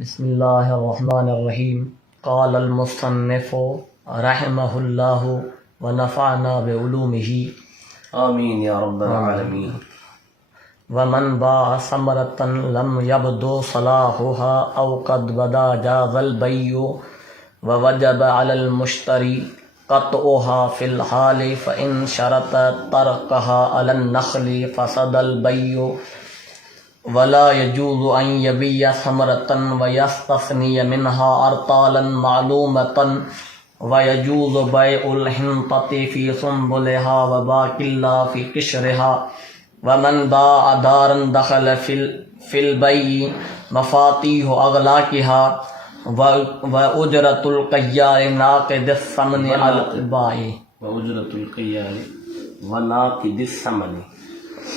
बिस्मिल्लाहिर्रहमानिर्रहीम। क़ालल मुसन्निफ़ु रहमहुल्लाहु व नफ़अना बिउलूमिही आमीन या रब्बल आलमीन। व मन बाअ समरतन लम यब्दु सलाहुहा औ क़द बदा जाज़ल बैयु व वजब अलल मुश्तरी क़त्उहा फ़िल हालि फ़इन शरत तरकहा अलन नख़ली फ़सदल बैयु वला यजूज़ु अन यबिय समरतन व यस्तस्निय मिन्हा अरतालन मालूमतन व यजूज़ु बैउल हिंतति फ़ी सुंबुलिहा व बाकिल्ला फ़ी किशरिहा व मन बाअ दारन दखल फ़िल बैइ मफ़ातीहु अग़लाक़िहा व उजरतुल क़य्यार नाक़िदिस समनि अल बाइ व उजरतुल क़य्यार व नाक़िदिस समनि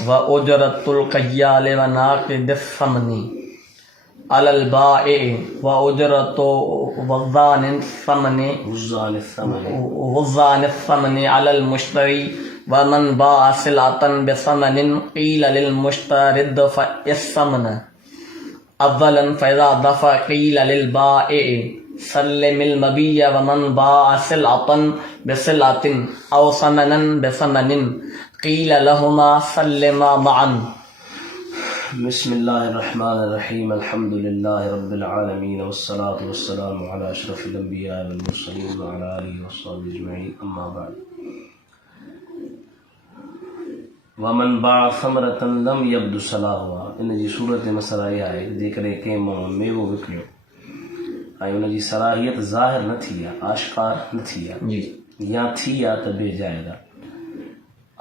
व उजरतुल क़य्यार व नाक़िदिस समनि अलल बाइ व उजरतु वज़्ज़ानिस समनि अलल मुश्तरी व मन बाअ सिलअतन बिसमनिन क़ील लिल मुश्तरिद फ़इस्समन अव्वलन फ़इज़ा दफ़अ क़ील लिल बाइ सल्लिमिल मबिय्य व मन बाअ सिलअतन बिसिलअतिन औ समनन बिसमनिन क़ील लहुमा सल्लिमा मअन। बिस्मिल्लाहिर्रहमानिर्रहीम। अल्हम्दुलिल्लाहि रब्बिल आलमीन वस्सलातु वस्सलामु अला अशरफिल अंबिया वल मुरसलीन व अला आलिहि वस्सहबिहि अजमईन। अम्मा बाद। वमन बाअ समरतन लम यब्दु सलाहुहा। इन जी सूरत मसला इहा आहे जेकॾहिं कंहिं माण्हू मेवो विकिणियो ऐं उन जी सलाहियत ज़ाहिर न थी आहे, आश्कार न थी आहे या थी आहे त बेजाइज़ आहे।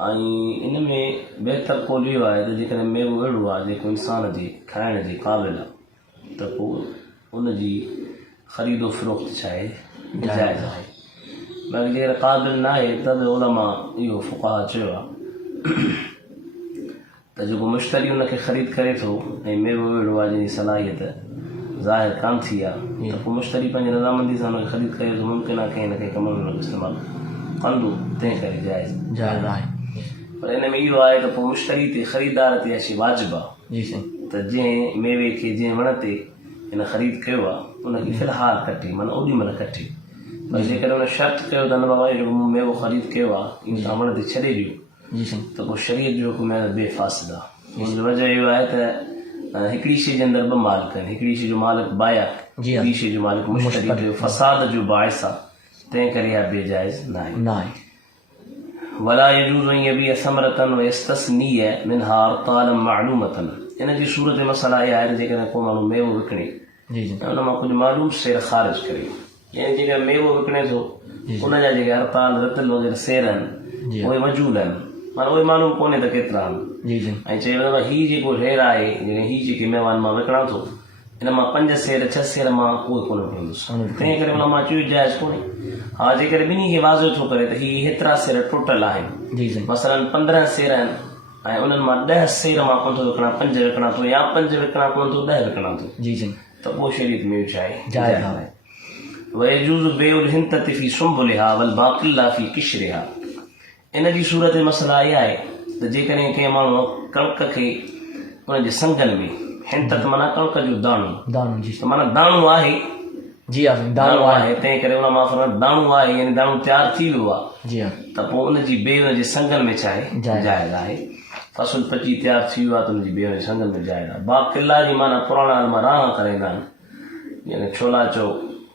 ऐं इन में बहितर क़ौल इहो आहे त जेकॾहिं मेवो अहिड़ो आहे जेको इंसान जे खाइण जे क़ाबिल आहे त पोइ उन जी ख़रीदो फ़रोख़्त छा आहे, जाइज़ आहे। बाक़ी जेकर क़ाबिल न आहे त बि उलमा इहो फ़ुक़हा चयो आहे त जेको मुश्तरी उनखे ख़रीद करे थो ऐं मेवो अहिड़ो आहे जंहिंजी सलाहियत ज़ाहिर कान थी आहे त पोइ मुश्तरी पंहिंजे रज़ामंदी सां उनखे ख़रीद करे थो, मुमकिन आहे कंहिं न कंहिं कम में उनखे इस्तेमालु कंदो, तंहिं करे जाइज़ आहे। पर इन में इहो आहे त पोइ मुश्तरी ते ख़रीदार ते अची वाजिबु आहे त जंहिं मेवे खे जंहिं वण ते हिन ख़रीद कयो आहे उनखे फ़िलहाल कटे, माना ओॾी महिल कटे। पर जेकॾहिं उन शर्त कयो त न बाबा जेको मूं मेवो ख़रीद कयो आहे इन तव्हां वण ते छॾे ॾियो त पोइ शरीयत जो हुकुम आहे बेफ़ासिद आहे। हुनजी वजह इहो आहे त हिकिड़ी शइ जे अंदरि ॿ मालिक आहिनि, हिकिड़ी शइ जो मालिक बाया, ॿी शइ जो मालिक मुश्तरी जो फ़साद जो बाइस आहे, तंहिं करे इहा बेजाइज़ न आहे। वला यजूज़ु अन यबिय समरतन व यस्तस्निय मिन्हा अरतालन मालूमतन। इन जी सूरत मसला इहा आहे जेकॾहिं को माण्हू मेवो विकिणे ऐं उन मां कुझु मालूम सेर ख़ारिज करे, यानी जेकॾहिं मेवो विकिणे थो उनजा जेके अरताल रतल वग़ैरह सेर आहिनि उहे मजूल आहिनि, माना उहे मालूम कोन्हे त केतिरा आहिनि। ऐं चई वेंदो आहे हीअ जेको शेर आहे, हीअ जेके मेवान मां विकिणां थो इन मां 5 सेर 6 सेर मां उहे कोन विकिणंदुसि, तंहिं करे उन मां चयो जाइज़ कोन्हे। हा जेकर ॿिन्ही खे वाज़ो थो करे त हीअ हेतिरा सेर टोटल आहिनि, मसलन 15 सेर आहिनि ऐं उन्हनि मां 10 सेर मां कोन थो विकिणां, 5 विकिणां थो या 5 विकिणां कोन थो 10 विकिणां थो त पोइ शरीयत में छा आहे, जाइज़ आहे। वयजूज़ु बैउल हिंतति फ़ी सुंबुलिहा वल बाकिल्ला फ़ी किशरिहा। इन जी सूरत मसला इहा आहे त जेकॾहिं कंहिं माण्हू कणक खे उन जे संगनि में, हिंतत माना कणक जो दाणो, माना दाणो आहे, दाणो आहे, तंहिं करे उन मां दाणो आहे यानी दाणो तयारु थी वियो आहे त पोइ उन जी बे उन जे संगनि में छा आहे, जाइज़ आहे। फ़सुल पची तयारु थी वियो आहे त उन जी बे उन जे संगनि में जाइज़ आहे। बाकिल्ला जी माना पुराणा आलमा राह कराईंदा आहिनि, यानी छोला चओ,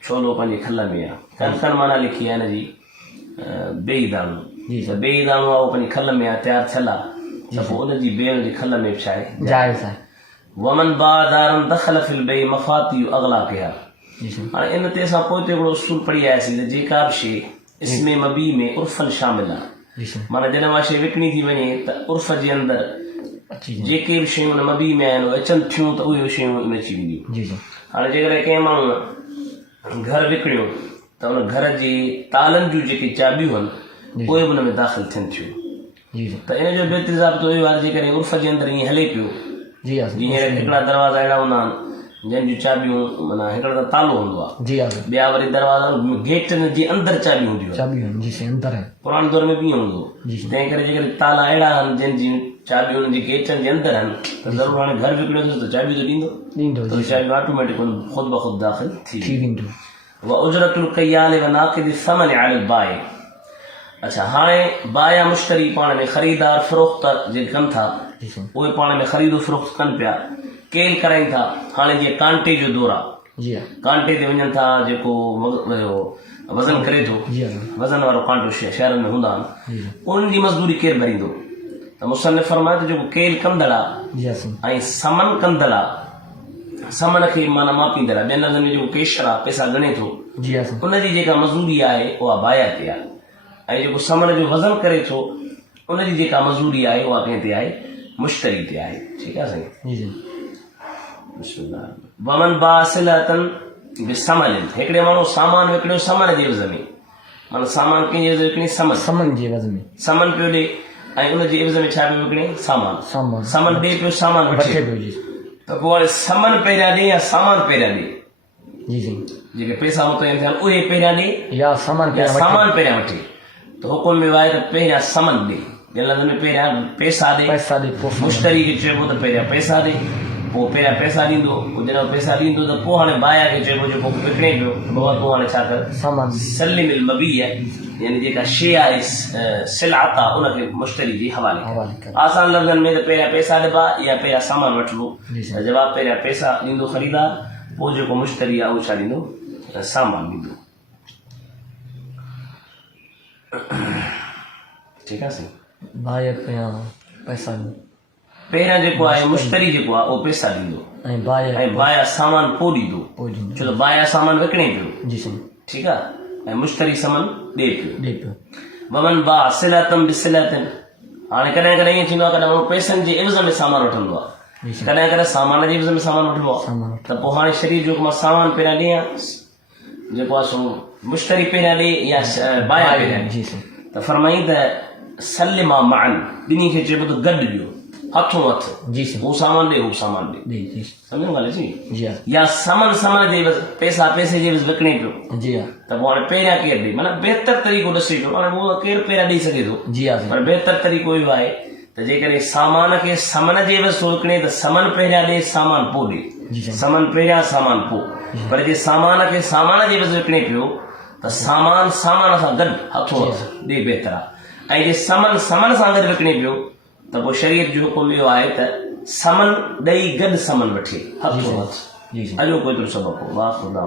छोलो पंहिंजे खल में आहे, कणकनि माना लिखी आहे हिन जी बेई दाणो, बेई दाणो आहे उहो पंहिंजी खल में आहे, तयारु थियल आहे त पोइ उन जी बे उन जे खल में छा आहे, जाइज़ आहे। वमन बाअ दारन दखल फ़िल बैइ मफ़ातीहु अग़लाक़िहा। हाणे इन ते असां पोइ हिकिड़ो उसूल पढ़ी आयासीं त जेका बि शइ इसमें मबी में उर्फ़न शामिल आहे, माना जॾहिं उहा शइ विकिणी थी वञे त उर्फ़ जे अंदरि जेके बि शयूं उन मबी में आहिनि उहे अचनि थियूं त उहे शयूं इन अची वेंदियूं। हाणे जेकॾहिं कंहिं माण्हू घर विकिणियो त उन घर जे तालनि जूं जेके चाबियूं आहिनि उहे बि उन में दाख़िल थियनि थियूं त इन जो बेतज़ाब्तो इहो आहे जेकॾहिं उर्फ़ जे अंदरि ईअं हले पियो, जीअं हिकिड़ा दरवाज़ा अहिड़ा हूंदा आहिनि जंहिं जूं चाबियूं माना हिकिड़ो त तालो हूंदो आहे, जी हाँ ॿिया वरी दरवाज़ा गेटनि जे अंदरि चाबियूं हूंदियूं आहिनि। चाबी जी से अंदर है पुराणे दौर में बि ईअं हूंदो जी जी तंहिं करे जेकॾहिं ताला अहिड़ा आहिनि जंहिंजी चाबियूं हुननि जे गेटनि जे अंदरि आहिनि त ज़रूरु हाणे घर विकिणियो अथसि त चाबियूं त ॾींदो, ॾींदो त चाबियूं ऑटोमेटिक ख़ुदि ब ख़ुदि दाख़िल थी थी वेंदो उजरतुल कयाल व नाक़िद समन अल बाय। अच्छा हाणे बाया मुश्तरी पाण में ख़रीदार फ़रोख़्त जेके कनि था जी से उहे पाण में ख़रीदो फ़रोख़्त कनि पिया, केल कराइनि था। हाणे जीअं कांटे जो दौरु आहे, जी हाँ कांटे ते वञनि था, जेको वज़न करे थो, जी हाँ वज़न वारो कांटो शहरनि में हूंदा आहिनि, जी हाँ उन्हनि जी मज़दूरी केरु भरींदो? त मुसन्निफ़ फरमाए त जेको केल कंदड़ आहे जी हाँ से ऐं समन कंदड़ आहे, समन खे माना मापींदड़ आहे, ॿियनि हंधनि में जेको केशर आहे पैसा गणे थो, जी हाँ से उनजी जेका मज़दूरी आहे उहा बाया ते आहे, ऐं जेको समन जो वज़न करे थो उनजी जेका मज़दूरी आहे उहा कंहिं ते आहे? मुश्तरी ते आहे। ठीकु आहे साईं। जी जी बिस्मिल्लाह। वमन बासिलतन बिसमन, हिकिड़े माण्हू सामान विकिणियो समन जे एवज़ में, माना सामान कंहिंजे एवज़ विकिणी? समन, समन जी वज़न में समन पियो ॾे ऐं उनजे एवज़ में छा पियो विकिणे? सामान। सामान समन ॾे पियो, सामान वठे वठे, पियो जी त पोइ हाणे समन पहिरियां ॾे या सामान पहिरियां ॾे? जी जी जेके पैसा मुतयन थियनि उहे पहिरियां ॾे या सामान या पहिरियां वठे सामान पहिरियां वठे? त हुकुम में आहे त पहिरियां समन ॾे, ॿियनि हंधनि में पहिरियां पैसा ॾे। पैसा ॾे पोइ मुश्तरी खे चइबो त पहिरियां पैसा ॾे, पोइ पहिरियां पैसा ॾींदो, पोइ जॾहिं पैसा ॾींदो त पोइ हाणे बाया खे चइबो जेको विकिणे पियो त बाबा तूं हाणे छा कर? सामान सलिमिल मबीअ, यानी जेका शइ आहे सिलात आहे उनखे मुश्तरी जे हवाले कर। हवाले कर आसान लफ़्ज़नि में त पहिरियां पैसा ॾिबा या पहिरियां सामान वठिबो। जी त जवाबु पहिरियां पैसा ॾींदो ख़रीदार, पोइ जेको मुश्तरी आहे उहो छा ॾींदो? सामान ॾींदो। ठीकु आहे साईं। बाया पहिरियां पैसा पहिरियां जेको आहे मुश्तरी जेको आहे उहो पैसा ॾींदो ऐं बाया ऐं बाया सामान पोइ ॾींदो, पोइ ॾींदो छो त बाया सामान विकिणे पियो, जी से ठीकु आहे, ऐं मुश्तरी सामान ॾे पियो। ॾे पियो वमन बा सिलतम बिसिलतन, हाणे कॾहिं कॾहिं ईअं थींदो आहे कॾहिं माण्हू पैसनि जे एवज़ में सामान वठंदो आहे, जी से कॾहिं कॾहिं सामान जे एवज़ में सामान वठिबो आहे। सामान त पोइ हाणे शरीर जो मां सामान पहिरियां ॾियां, जेको आहे सो मुश्तरी पहिरियां ॾे या बाया पहिरियां ॾे? जी से त फरमाई त सलिमा मान, ॿिन्ही खे चइबो त गॾु ॾियो, हथों हथ, जी से हू सामान ॾे हू सामान ॾे, जी जी सम्झो ॻाल्हि अची? जी हाँ या समन समन जे एवज़, पैसा पैसे जे एवज़ विकिणे पियो, जी हाँ त पोइ हाणे पहिरियां केरु ॾे? माना बहितर तरीक़ो ॾसे पियो, हाणे उहो केरु पहिरियां ॾेई सघे थो, जी हाँ पर बहितर तरीक़ो इहो आहे त जेकॾहिं सामान खे समन जे एवज़ थो विकिणे त समन पहिरियां ॾे, सामान पोइ ॾे, जी साईं समन पहिरियां सामान पोइ। पर जे सामान खे सामान जे एवज़ विकिणे पियो त सामान सामान सां गॾु हथों हथ ॾे बहितर आहे, ऐं जे समन समन सां गॾु विकिणे पियो त पोइ शरीयत जो हुकुम इहो आहे त समन ॾेई गॾु समन वठे, हथों हथ। जी जी अॼो कोई सबक़ हो। वाह खुदा